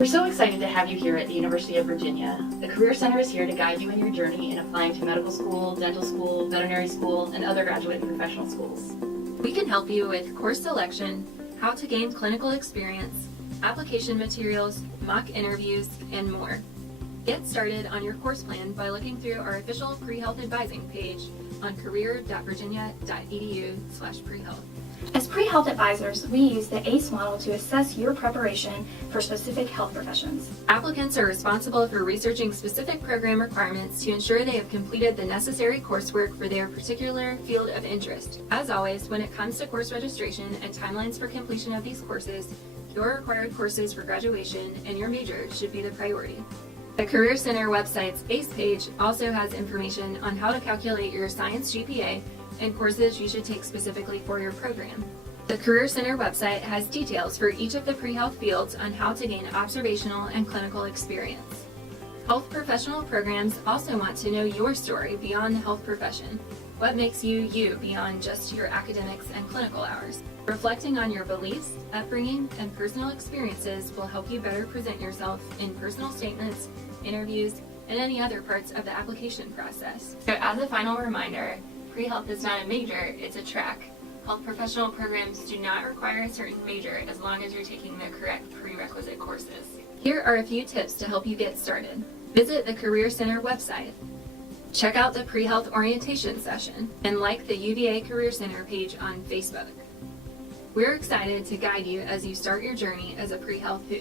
We're so excited to have you here at the University of Virginia. The Career Center is here to guide you in your journey in applying to medical school, dental school, veterinary school, and other graduate and professional schools. We can help you with course selection, how to gain clinical experience, application materials, mock interviews, and more. Get started on your course plan by looking through our official Pre-Health Advising page on career.virginia.edu/prehealth. As pre-health advisors, we use the ACE model to assess your preparation for specific health professions. Applicants are responsible for researching specific program requirements to ensure they have completed the necessary coursework for their particular field of interest. As always, when it comes to course registration and timelines for completion of these courses, your required courses for graduation and your major should be the priority. The Career Center website's ACE page also has information on how to calculate your science GPA and courses you should take specifically for your program. The Career Center website has details for each of the pre-health fields on how to gain observational and clinical experience. Health professional programs also want to know your story beyond the health profession. What makes you you beyond just your academics and clinical hours? Reflecting on your beliefs, upbringing, and personal experiences will help you better present yourself in personal statements, interviews, and any other parts of the application process. So as a final reminder, pre-health is not a major, it's a track. Health professional programs do not require a certain major as long as you're taking the correct prerequisite courses. Here are a few tips to help you get started. Visit the Career Center website. Check out the pre-health orientation session and like the UVA Career Center page on Facebook. We're excited to guide you as you start your journey as a pre-health who.